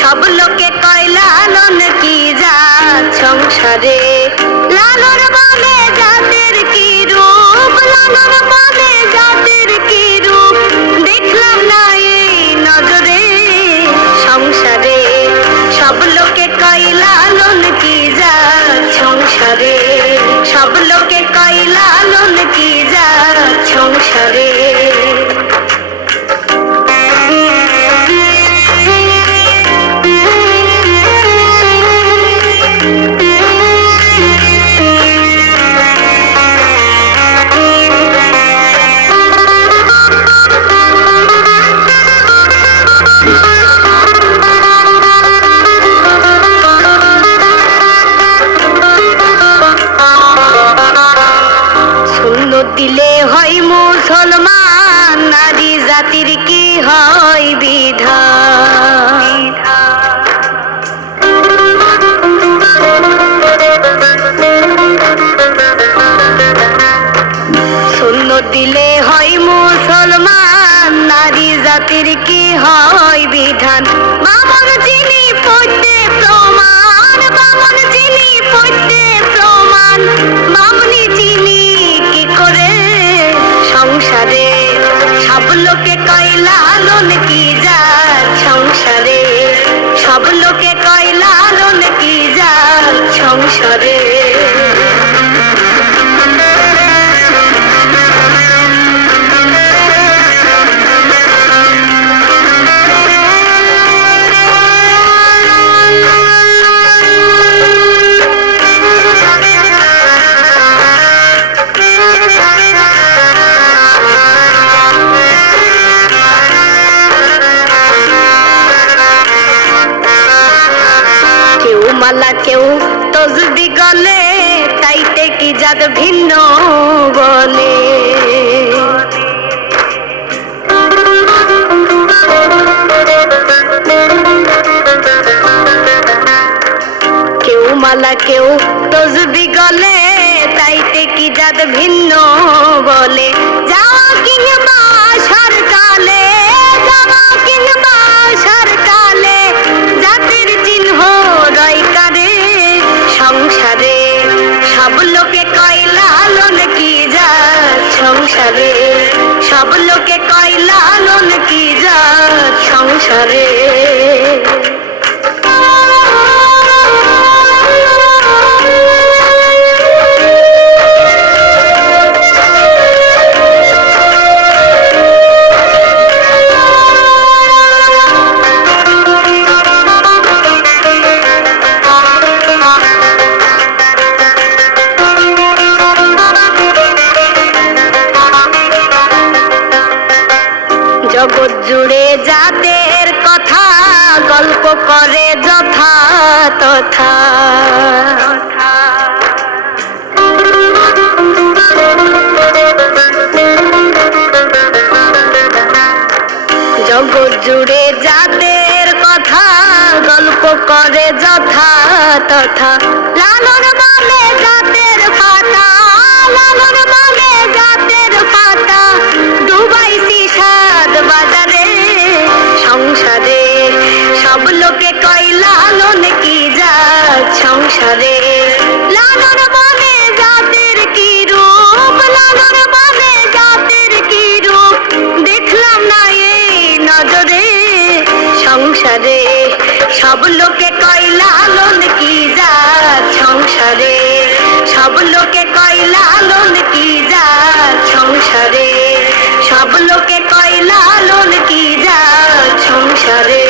সব লোকে কয় লালন কি জাত সংসারে। লালন বলে জাতের কি রূপ, লালন বলে জাতের কি রূপ, দেখলাম না এই নজরে সংসারে। সব লোকে কয় লালন কি জাত সংসারে, সব লোকে কয় লালন কি জাত সংসারে। দিলে হয় মুসলমান, নারী জাতির কি হয় বিধান। সুন্নত দিলে হয় মুসলমান, নারী জাতির কি হয় বিধান। বামন চিনি পড়তে প্রমাণ, বামন চিনি পড়তে প্রমাণ, বামনি চিনি কি করে সংসারে। সব লোকে কয় লালন কি জাত সংসারে, সব লোকে কয় লালন কি জাত সংসারে। মালা কেউ তসবি গলে, তাইতে কি জাত ভিন্ন বলে। কেউ মালা কেউ তসবি গলে, তাইতে কি জাত ভিন্ন বলে। যাওয়া কিংবা আসার কালে, যাওয়া কিংবা আসার কালে, জাতির চিহ্ন রয় কারে সংসারে। সব লোকে কয় লালন কি জাত সংসারে, সব লোকে কয় লালন কি জাত সংসারে। জগৎ জুড়ে জাতের কথা গল্প করে যথা তথা। জগৎ জুড়ে জাতের কথা গল্প করে যথা তথা। লালন বলে জাতের পাতা, লালন বলে জাতের পাতা, ডুবাইছি সাত বাজারে সংসারে। সব লোকে কয় লালন কি জাত সংসারে। লালন বলে জাতের কি রূপ, লালন বলে জাতের কি রূপ, দেখলাম না এই নজরে সংসারে। সব লোকে কয় লালন কি জাত সংসারে, সব লোকে কয় লালন কি জাত সংসারে, সব লোকে কয় লালন কি জাত সংসারে।